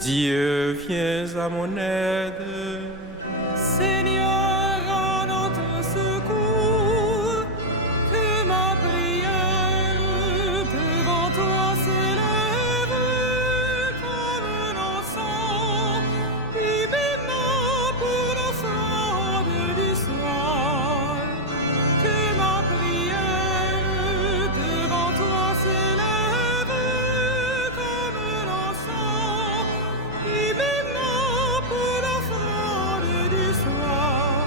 Dieu, viens à mon aide. Seigneur, à notre secours, que ma prière devant toi s'élève comme un encens, et mes mains pour l'offrande du soir. Que ma prière devant toi s'élève comme un encens, et mes mains pour l'offrande du soir.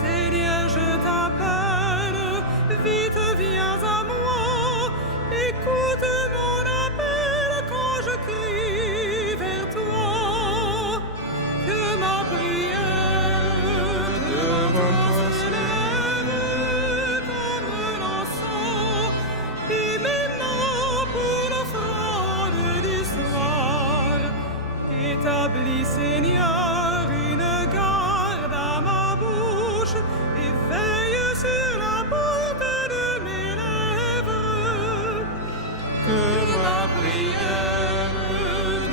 Seigneur, je t'appelle, vite viens à moi, écoute mon appel quand je crie vers toi. Que ma prière devant toi s'élève comme un encens, et mes mains pour l'offrande du soir. Établis, Seigneur, une garde à ma bouche et veille sur la porte de mes lèvres. Que ma prière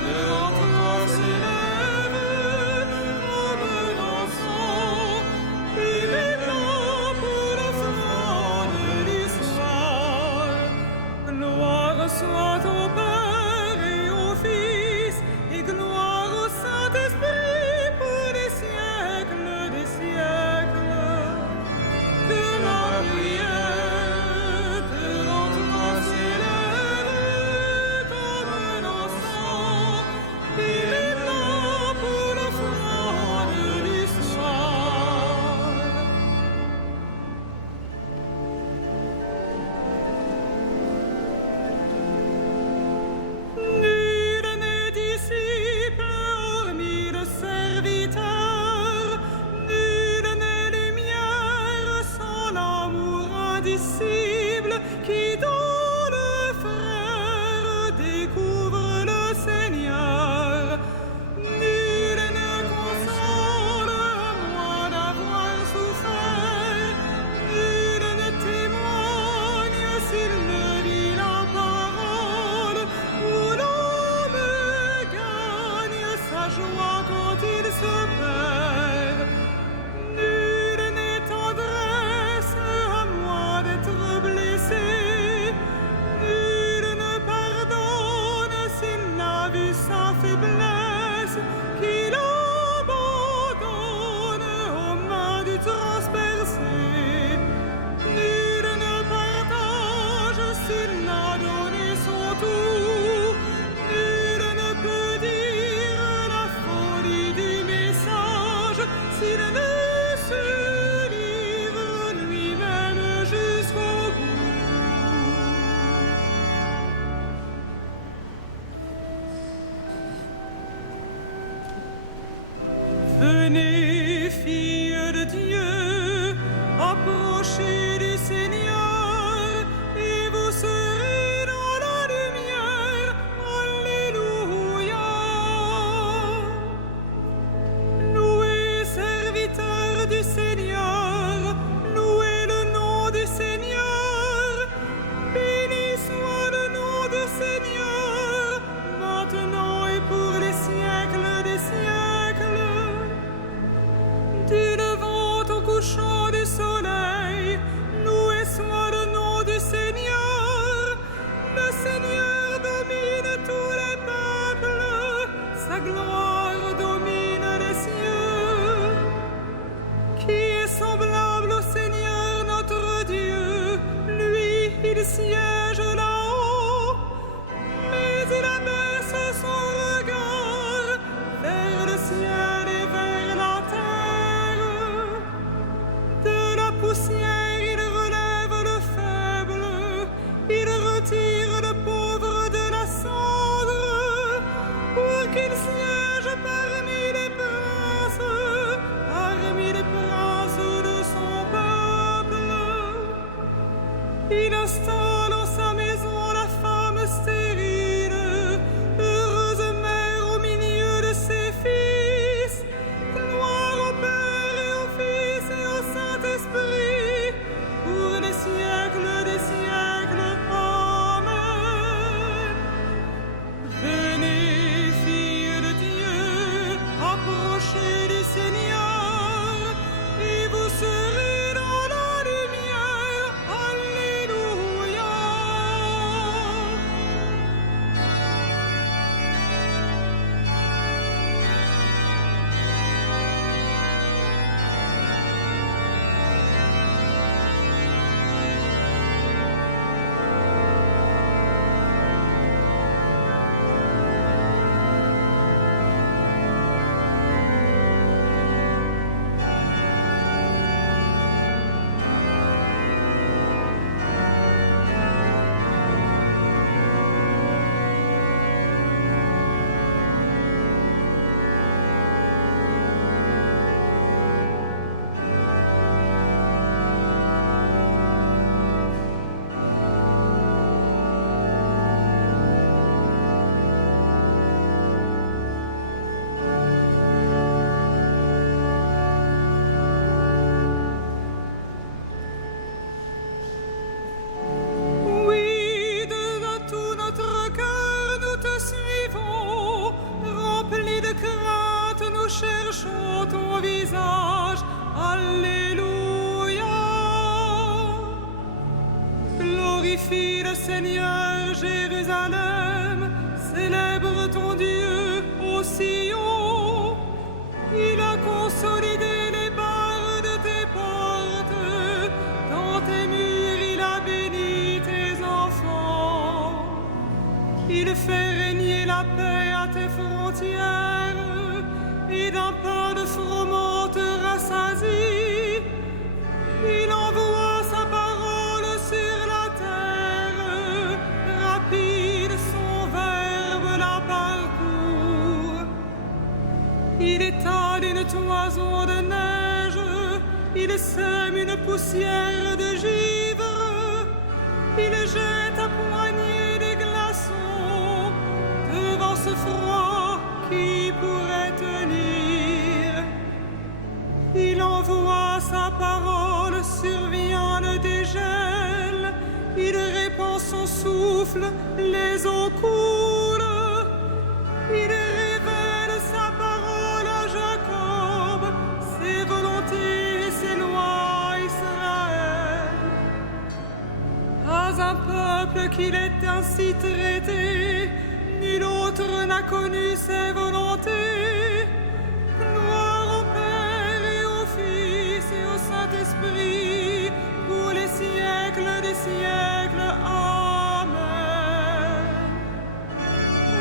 devant toi s'élève Comme un encens, et mes mains pour l'offrande du soir. Gloire soit au Père et au Fils, et gloire au Saint-Esprit pour les siècles des siècles. Que ma prière devant toi s'élève comme un encens, et mes mains pour l'offrande du soir. Nul n'est disciple hormis le serviteur, nul n'est lumière sans l'amour indicible qui dans le frère découvre le Seigneur. Nul ne console à moins d'avoir souffert, nul ne témoigne s'il ne lit la parole, où l'homme gagne sa joie quand il se perd. Nul n'est tendresse à moins d'être blessé, nul ne pardonne s'il n'a vu sa faiblesse, qu'il abandonne aux mains du transpercé. Nul ne partage s'il n'a donné son tout, nul ne peut dire la folie du message s'il ne se livre lui-même jusqu'au bout. Venez, filles de Dieu, approchez du Seigneur, et vous serez dans la lumière. Alléluia. Louez, serviteurs du Seigneur, louez le nom du Seigneur. Béni soit le nom du Seigneur, maintenant et pour les siècles des siècles. Du levant au couchant du soleil, loué soit le nom du Seigneur. Le Seigneur domine tous les peuples, sa gloire domine les cieux. Qui est semblable au Seigneur notre Dieu? Lui, il siège là-haut, mais il abaisse son regard vers le ciel et vers la terre. De la poussière, il relève le faible, il retire le pauvre de la cendre, pour qu'il siège parmi les princes de son peuple. Il installe en sa maison la femme stérile, heureuse mère au milieu de ses fils. Gloire au Père et au Fils et au Saint-Esprit, pour les siècles des siècles. Amen. Venez, filles Glorifie le Seigneur, Jérusalem, célèbre ton Dieu au Sion. Il a consolidé les barres de tes portes, dans tes murs il a béni tes enfants. Il fait régner la paix à tes frontières, et d'un pain de froment te rassasie. Il envoie sa parole sur la terre, rapide son verbe la parcourt. Il étale une toison de neige, il sème une poussière de givre, il jette à poignée des glaçons devant ce froid qui pourrait tenir. Il envoie sa parole, survient le dégel, il répand son souffle, les eaux coulent. Il révèle sa parole à Jacob, ses volontés et ses lois à Israël. Pas un peuple qu'il ait ainsi traité, nul autre n'a connu ses volontés. Gloire au Père et au Fils et au Saint-Esprit, pour les siècles des siècles. Amen.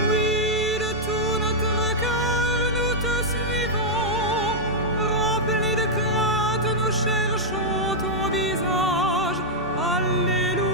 Oui, de tout notre cœur nous te suivons, remplis de crainte nous cherchons ton visage. Alléluia.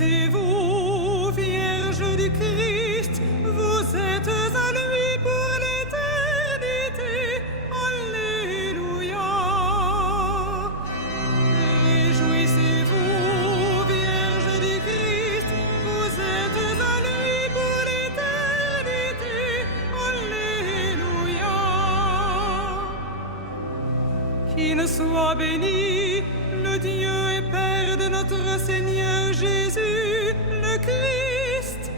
Réjouissez-vous, Vierge du Christ, vous êtes à lui pour l'éternité. Alléluia. Réjouissez-vous, Vierge du Christ, vous êtes à lui pour l'éternité. Alléluia. Qu'il soit béni, le Dieu et Père de notre Seigneur Jésus, le Christ.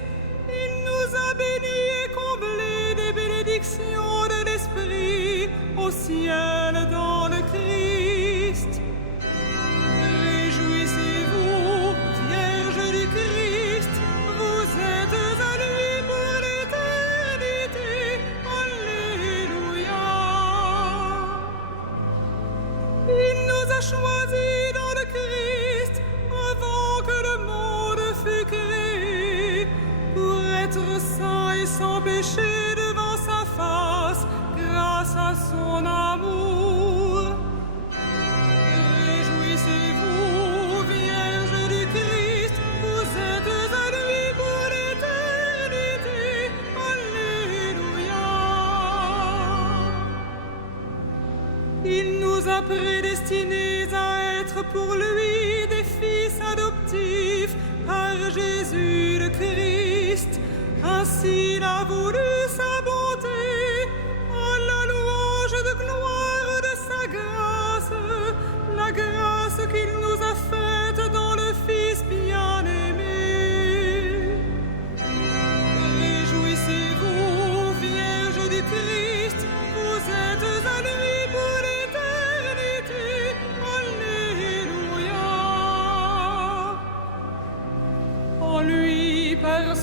Il nous a bénis et comblés des bénédictions de l'Esprit au ciel dans le Christ. Réjouissez-vous, Vierge du Christ, vous êtes à lui pour l'éternité. Alléluia. Il nous a choisis dans le Christ avant que le monde fût créé, pour être saint et sans péché devant sa face, grâce à son amour. Réjouissez-vous, Vierge du Christ, vous êtes à lui pour l'éternité. Alléluia. Il nous a prédestinés à être pour lui des fils adoptifs par Jésus le Christ. Ainsi il a voulu sa bonté, à la louange de gloire de sa grâce, la grâce qu'il nous a faite dans le Fils bien-aimé.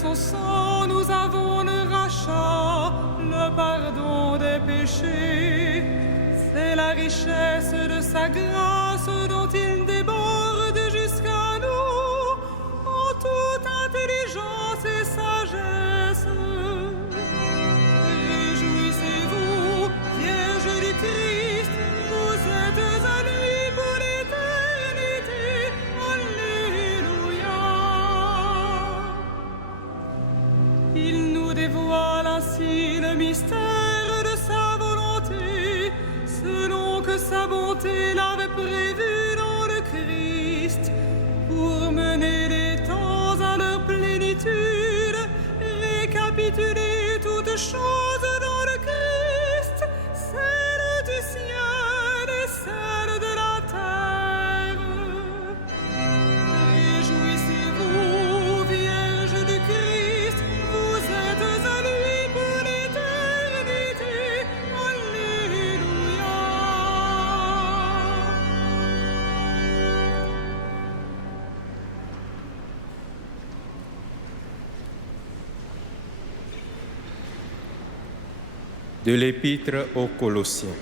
son sang, nous avons le rachat, le pardon des péchés. C'est la richesse de sa grâce dont il déborde jusqu'à nous, en toute intelligence et sagesse. Réjouissez-vous, Vierge du Christ, vous êtes à lui pour l'éternité. Alléluia. Il nous dévoile ainsi le mystère de sa volonté, selon que sa bonté l'avait prévu dans le Christ, pour mener les temps à leur plénitude, récapituler toutes choses dans le Christ, celles du ciel et celles de la terre. Réjouissez-vous, Vierge du Christ, vous êtes à lui pour l'éternité. Alléluia. De l'Épître aux Colossiens.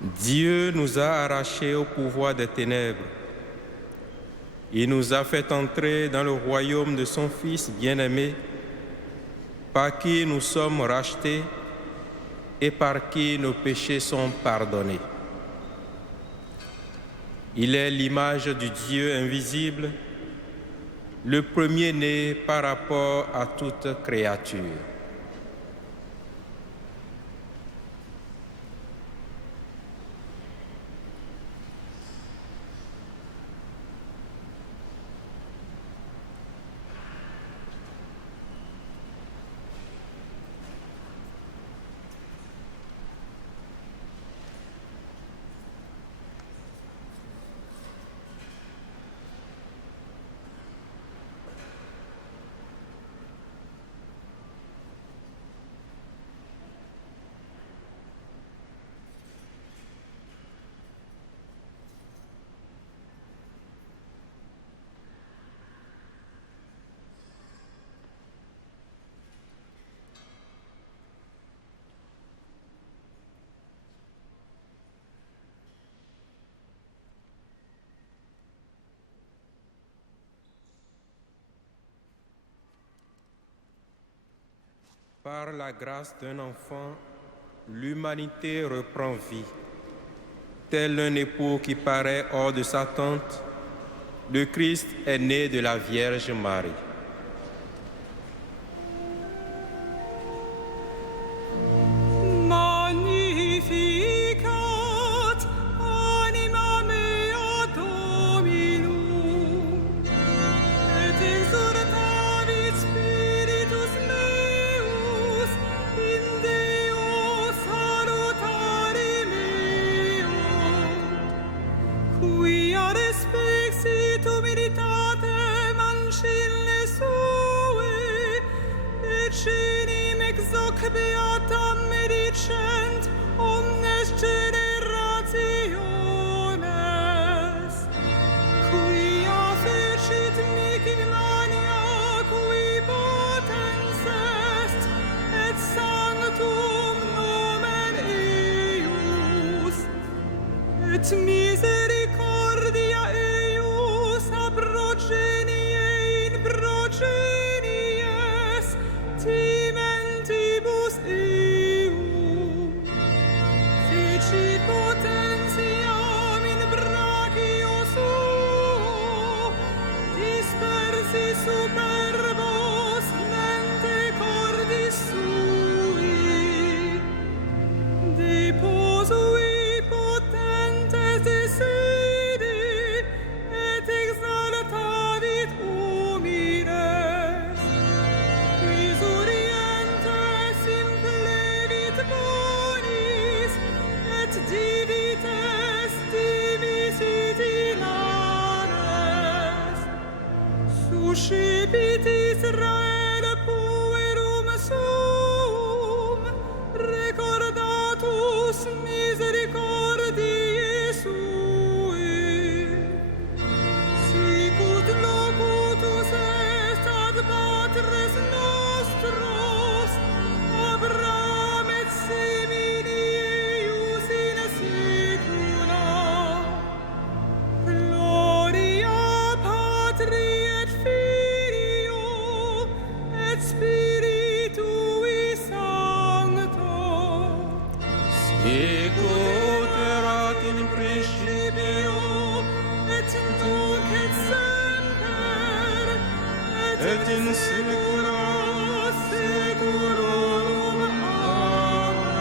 Dieu nous a arrachés au pouvoir des ténèbres. Il nous a fait entrer dans le royaume de son Fils bien-aimé, par qui nous sommes rachetés et par qui nos péchés sont pardonnés. Il est l'image du Dieu invisible, le premier-né par rapport à toute créature. Par la grâce d'un enfant, l'humanité reprend vie. Tel un époux qui paraît hors de sa tente, le Christ est né de la Vierge Marie. Magnificat anima mea Dominum, et exultavit spiritus meus in Deo salutare meo, quia respexit humilitatem ancille sue, et cenim ex hoc beatam medicent omnes generationes, quia fecit mihi mania qui potens est, et sanctum nomen eius, et misericordia eius a progenie in progenies timentibus eium, fecit potentiam in brachio suo, dispersi superbos mente cordis sui, deposui potentes de sede, et exaltavit humiles, quisurientes implevit bonis, et divites dimisit in ares, suscipit Israel puerum suum, recordatus misericordiae sui, sicut locutus et in secula seculorum. Amen.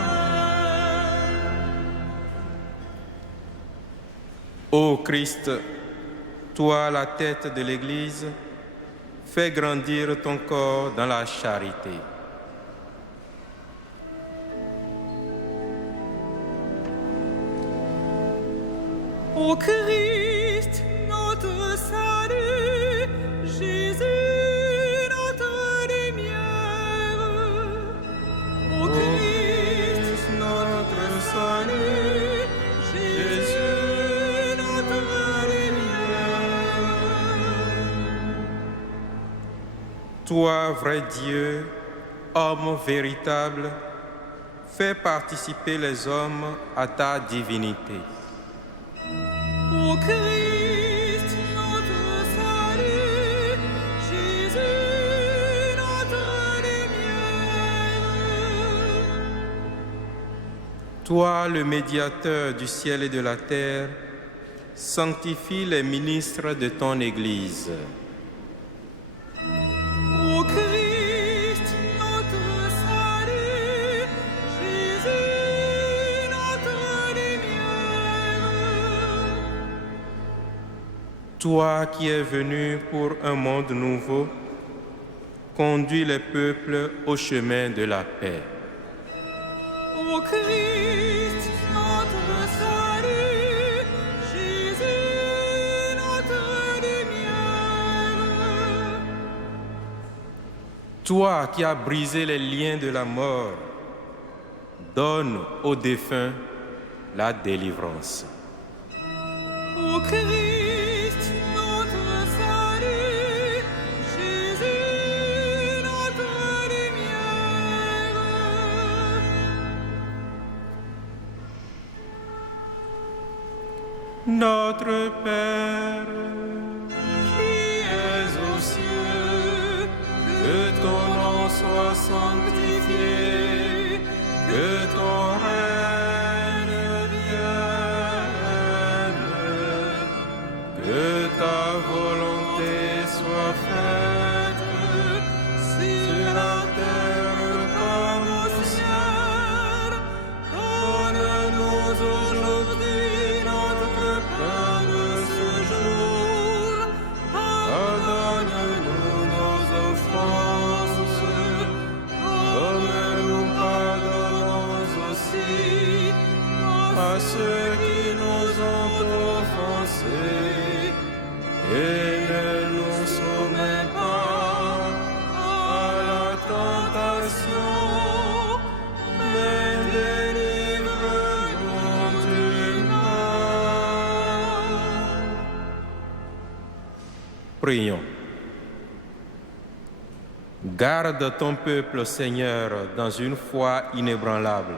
Ô Christ, toi la tête de l'Église, fais grandir ton corps dans la charité. Ô Christ, notre salut, Jésus, notre lumière. Ô Christ, notre salut, Jésus, notre lumière. Toi, vrai Dieu, homme véritable, fais participer les hommes à ta divinité. Ô Christ, notre salut, Jésus, notre lumière. Toi, le médiateur du ciel et de la terre, sanctifie les ministres de ton Église. Ô Christ, notre salut, Jésus, notre lumière. Toi qui es venu pour un monde nouveau, conduis les peuples au chemin de la paix. Ô Christ, notre salut, Jésus, notre lumière. Toi qui as brisé les liens de la mort, donne aux défunts la délivrance. Ô Christ, notre salut, Jésus, notre lumière. Notre Père, Qui es aux cieux, que ton nom soit sanctifié, que ton règne vienne, que ta volonté soit faite sur la terre comme au ciel. donne-nous aujourd'hui notre pain de ce jour. Pardonne-nous nos offenses, comme nous pardonnons aussi à ceux qui nous ont offensés, et ne nous soumets pas à la tentation, mais délivre-nous du mal. Prions. Garde ton peuple, Seigneur, dans une foi inébranlable.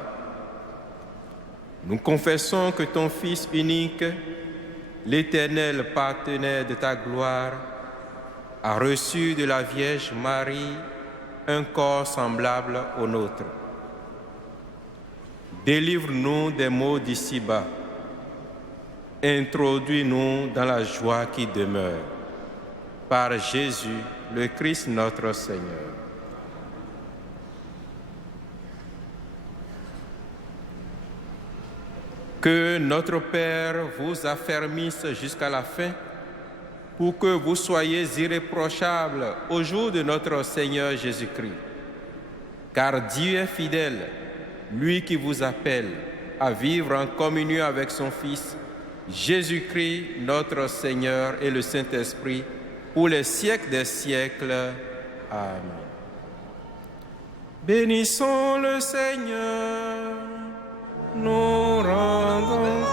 Nous confessons que ton Fils unique, l'Éternel partenaire de ta gloire, a reçu de la Vierge Marie un corps semblable au nôtre. Délivre-nous des maux d'ici-bas. Introduis-nous dans la joie qui demeure. Par Jésus, le Christ notre Seigneur. Que notre Père vous affermisse jusqu'à la fin, pour que vous soyez irréprochables au jour de notre Seigneur Jésus-Christ. Car Dieu est fidèle, lui qui vous appelle à vivre en communion avec son Fils, Jésus-Christ, notre Seigneur, et le Saint-Esprit, pour les siècles des siècles. Amen. Bénissons le Seigneur, nous rendons